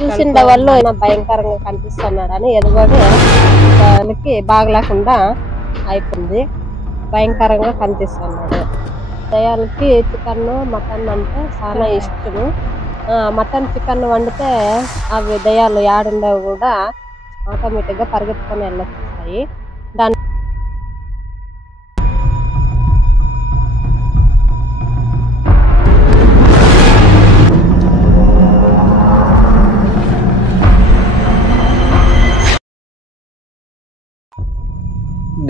చూసిన వాళ్ళు భయంకరంగా కనిపిస్తున్నాడని ఎదుగుబడి వాళ్ళకి బాగలేకుండా అయిపోయింది. భయంకరంగా కనిపిస్తున్నాడు. దయాలకి చికెన్ మటన్ అంటే చాలా ఇష్టము. మటన్ చికెన్ వండితే అవి దయాలు యాడుండవు కూడా ఆటోమేటిక్ గా పరిగెత్తుకొని వెళ్ళొచ్చేస్తాయి. దాని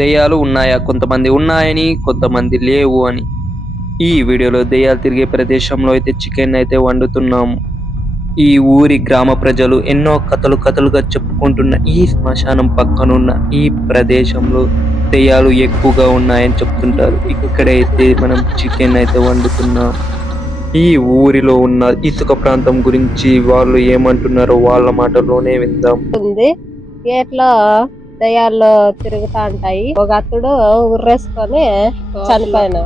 దెయ్యాలు ఉన్నాయా? కొంతమంది ఉన్నాయని, కొంతమంది లేవు అని. ఈ వీడియోలో దెయ్యాలు తిరిగే ప్రదేశంలో అయితే చికెన్ అయితే వండుతున్నాము. ఈ ఊరి గ్రామ ప్రజలు ఎన్నో కథలుగా చెప్పుకుంటున్న ఈ శ్మశానం పక్కనున్న ఈ ప్రదేశంలో దెయ్యాలు ఎక్కువగా ఉన్నాయని చెప్తుంటారు. ఇక్కడైతే మనం చికెన్ అయితే వండుతున్నాం. ఈ ఊరిలో ఉన్న ఇసుక ప్రాంతం గురించి వాళ్ళు ఏమంటున్నారో వాళ్ళ మాటల్లోనే విందాం. గేట్లో దయాల్లో తిరుగుతా ఉంటాయి. ఒక అతడు ఉర్రేసుకొని చనిపోయిన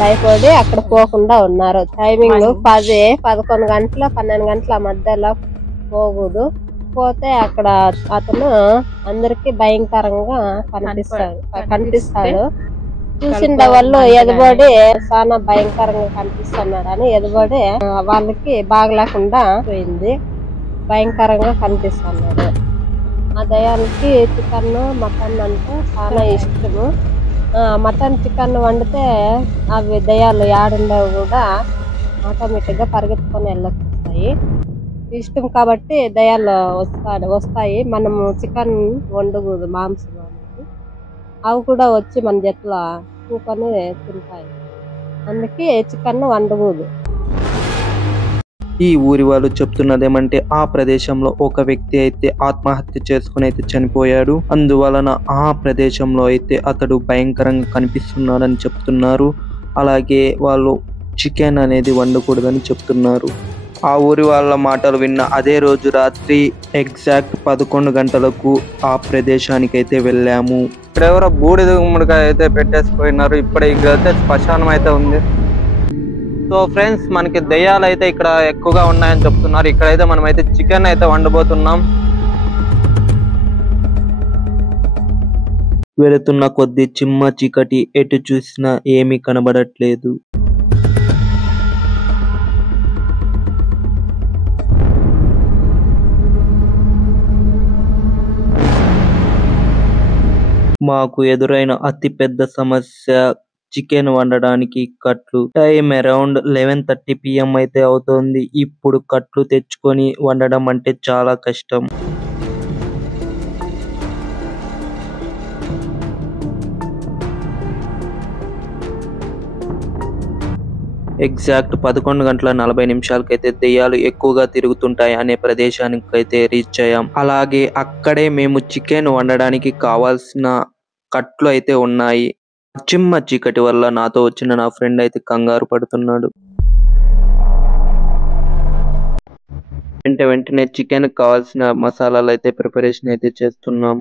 భయపడి అక్కడ పోకుండా ఉన్నారు. టైమింగ్ 10, 11 గంటల 12 గంటల మధ్యలో పోకూడదు. పోతే అక్కడ అతను అందరికి భయంకరంగా కనిపిస్తాడు. చూసిన వాళ్ళు ఎదుబడి చాలా భయంకరంగా కనిపిస్తున్నాడని ఎదుబడి వాళ్ళకి బాగలేకుండా పోయింది. భయంకరంగా కనిపిస్తున్నాడు. ఆ దయాలకి చికెన్ మటన్ అంటే చాలా ఇష్టము. మటన్ చికెన్ వండితే అవి దయాలు యాడుండవు కూడా ఆటోమేటిక్ గా పరిగెత్తుకొని వెళ్ళొచ్చేస్తాయి. ఇష్టం కాబట్టి దయాలు వస్తాయి. మనము చికెన్ వండకూడదు మాంసం అనేది. అవి కూడా వచ్చి మన జట్లో కూకొని తింటాయి. అందుకే చికెన్ వండకూడదు. ఈ ఊరి వాళ్ళు చెప్తున్నదేమంటే ఆ ప్రదేశంలో ఒక వ్యక్తి అయితే ఆత్మహత్య చేసుకుని అయితే చనిపోయాడు. అందువలన ఆ ప్రదేశంలో అయితే అతడు భయంకరంగా కనిపిస్తున్నాడని చెప్తున్నారు. అలాగే వాళ్ళు చికెన్ అనేది వండకూడదని చెప్తున్నారు. ఆ ఊరి వాళ్ళ మాటలు విన్న అదే రోజు రాత్రి ఎగ్జాక్ట్ 11 గంటలకు ఆ ప్రదేశానికి అయితే వెళ్ళాము. ఇక్కడ ఎవరో బూడిద గుమ్మడికాయ అయితే పెట్టేసిపోయినారు. ఇప్పుడే ఇక్కడైతే శ్మశానం అయితే ఉంది. సో ఫ్రెండ్స్, మనకి దెయ్యాలు అయితే ఇక్కడ ఎక్కువగా ఉన్నాయని చెప్తున్నారు. ఇక్కడైతే మనం అయితే చికెన్ అయితే వండబోతున్నాం. వెళుతున్న కొద్ది చిమ్మ చీకటి, ఎటు చూసినా ఏమీ కనబడట్లేదు. మాకు ఎదురైన అతి పెద్ద సమస్య చికెన్ వండడానికి కట్లు. టైం అరౌండ్ 11:30 PM అయితే అవుతోంది. ఇప్పుడు కట్లు తెచ్చుకొని వండడం అంటే చాలా కష్టం. ఎగ్జాక్ట్ 11:40 అయితే దెయ్యాలు ఎక్కువగా తిరుగుతుంటాయి అనే ప్రదేశానికి అయితే రీచ్ అయ్యాం. అలాగే అక్కడే మేము చికెన్ వండడానికి కావాల్సిన కట్లు అయితే ఉన్నాయి. చిమ్మ చీకటి వల్ల నాతో వచ్చిన నా ఫ్రెండ్ అయితే కంగారు పడుతున్నాడు. వెంటనే చికెన్ కావాల్సిన మసాలాలు అయితే ప్రిపరేషన్ అయితే చేస్తున్నాం.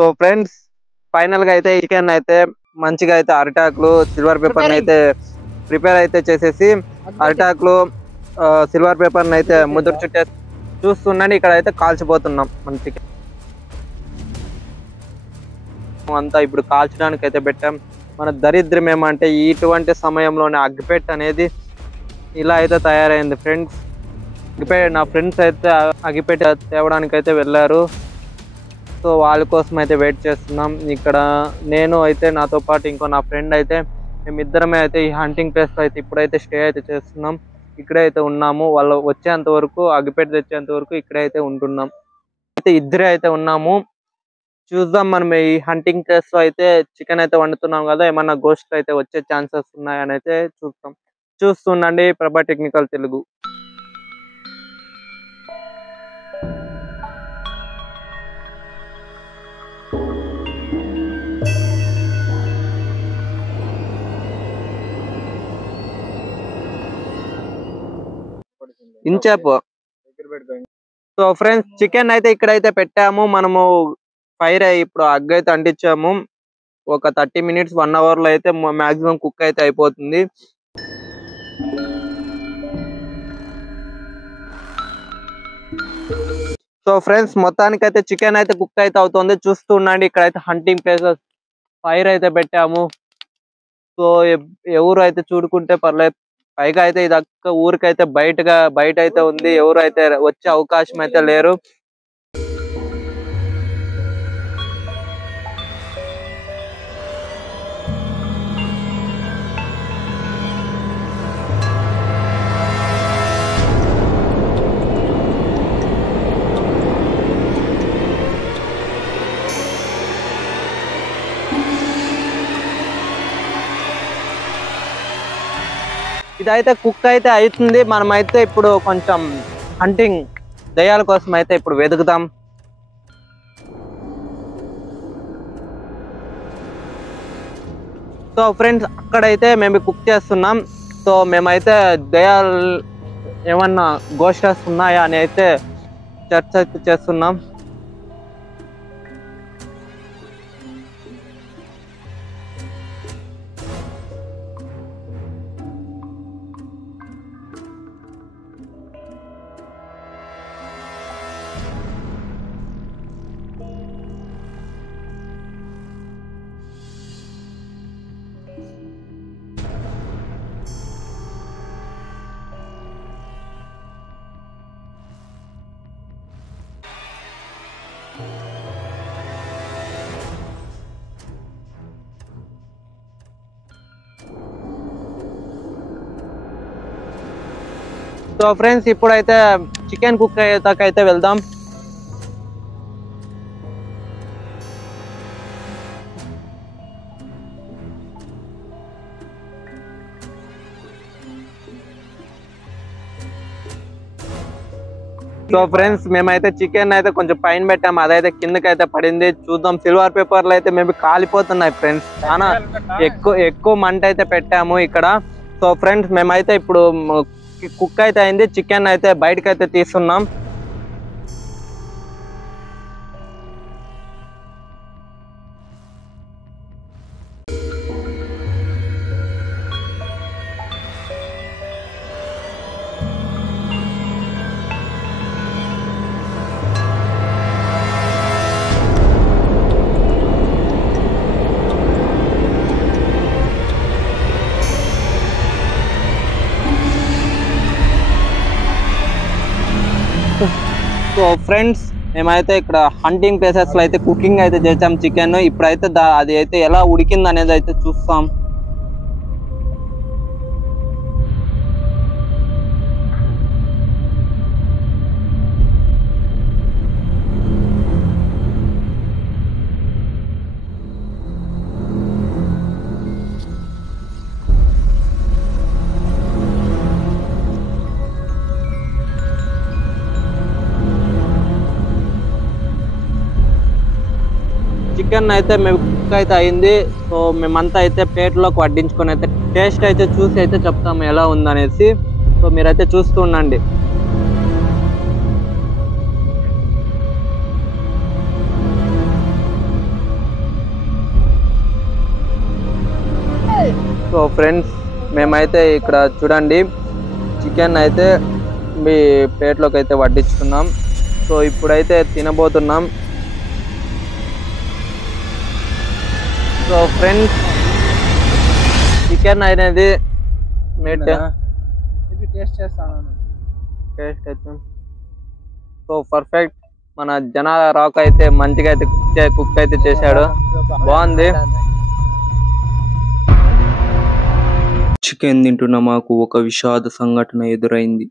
సో ఫ్రెండ్స్ ఫైనల్ గా అయితే చికెన్ అయితే మంచిగా అయితే అరిటాకులు సిల్వర్ పేపర్ అయితే ప్రిపేర్ అయితే చేసేసి అరిటాకులు సిల్వర్ పేపర్ అయితే ముద్ర చుట్టే చూస్తుండండి. ఇక్కడ అయితే కాల్చిపోతున్నాం మన చికెన్ అంతా. ఇప్పుడు కాల్చడానికి అయితే పెట్టాం. మన దరిద్రం ఏమంటే ఇటువంటి సమయంలోనే అగ్గిపెట్టె అనేది ఇలా అయితే తయారైంది ఫ్రెండ్స్. నా ఫ్రెండ్స్ అయితే అగ్గిపెట్టె తేవడానికి అయితే వెళ్ళారు. సో వాళ్ళ కోసం అయితే వెయిట్ చేస్తున్నాం. ఇక్కడ నేను అయితే నాతో పాటు ఇంకో నా ఫ్రెండ్ అయితే మేమిద్దరమే అయితే ఈ హంటింగ్ ప్లేస్ అయితే ఇప్పుడైతే స్టే అయితే చేస్తున్నాం. ఇక్కడే అయితే ఉన్నాము. వాళ్ళు వచ్చేంత వరకు అగ్గిపెట్టె తెచ్చేంత వరకు ఇక్కడే అయితే ఉంటున్నాం. అయితే ఇద్దరే అయితే ఉన్నాము. చూద్దాం మనం ఈ హంటింగ్ ప్లేస్ లో అయితే చికెన్ అయితే వండుతున్నాం కదా, ఏమన్నా గోస్ట్ అయితే వచ్చే ఛాన్సెస్ ఉన్నాయని అయితే చూస్తుండండి ప్రభా టెక్నికల్ తెలుగు. ఇంచేపు. సో ఫ్రెండ్స్ చికెన్ అయితే ఇక్కడైతే పెట్టాము. మనము ఫైర్ ఇప్పుడు అగ్గు అయితే అంటించాము. ఒక 30 minutes 1 hour లో అయితే మాక్సిమం కుక్ అయితే అయిపోతుంది. సో ఫ్రెండ్స్ మొత్తానికి అయితే చికెన్ అయితే కుక్ అయితే అవుతుంది. చూస్తూ ఉండండి. ఇక్కడైతే హంటింగ్ ప్లేసెస్ ఫైర్ అయితే పెట్టాము. సో ఎవరు అయితే చూడుకుంటే పర్లేదు. పైగా అయితే ఇది అక్క ఊరికైతే బయట అయితే ఉంది. ఎవరు అయితే వచ్చే అవకాశం అయితే లేరు. ఇదైతే కుక్ అయితే అవుతుంది. మనమైతే ఇప్పుడు కొంచెం హంటింగ్ దయ్యాల కోసం అయితే ఇప్పుడు వెతుకుతాం. సో ఫ్రెండ్స్ అక్కడైతే మేము కుక్ చేస్తున్నాం. సో మేమైతే దయ్యాలు ఏమన్నా గోస్టర్స్ ఉన్నాయా అని అయితే చర్చ అయితే చేస్తున్నాం. సో ఫ్రెండ్స్ ఇప్పుడైతే చికెన్ కుక్ అయ్యేదాకైతే వెళ్దాం. సో ఫ్రెండ్స్ మేమైతే చికెన్ అయితే కొంచెం పైన పెట్టాము. అదైతే కిందకైతే పడింది. చూద్దాం. సిల్వర్ పేపర్లు అయితే మేము కాలిపోతున్నాయి ఫ్రెండ్స్. చాలా ఎక్కువ మంట అయితే పెట్టాము ఇక్కడ. సో ఫ్రెండ్స్ మేమైతే ఇప్పుడు కుక్ అయితే అయింది. చికెన్ అయితే బయటకు అయితే తీస్తున్నాం. సో ఫ్రెండ్స్ మేమైతే ఇక్కడ హంటింగ్ ప్లేసెస్ లో అయితే కుకింగ్ అయితే చేసాం చికెన్. ఇప్పుడైతే అది అయితే ఎలా ఉడికింది అనేది అయితే చూస్తాం. చికెన్ అయితే మేము కుక్ అయితే అయింది. సో మేమంతా అయితే ప్లేట్లోకి వడ్డించుకొని అయితే టేస్ట్ అయితే చూసి అయితే చెప్తాము ఎలా ఉందనేసి. సో మీరైతే చూస్తూ ఉండండి. సో ఫ్రెండ్స్, మేమైతే ఇక్కడ చూడండి చికెన్ అయితే మీ ప్లేట్లోకి అయితే వడ్డించుకున్నాం. సో ఇప్పుడైతే తినబోతున్నాం. సో ఫ్రెండ్స్, చికెన్ అనేది టేస్ట్ అయితే సో పర్ఫెక్ట్. మన జనాల రాక్ అయితే మంచిగా అయితే కుక్ అయితే చేశాడు, బాగుంది. చికెన్ తింటున్న మాకు ఒక విషాద సంఘటన ఎదురైంది.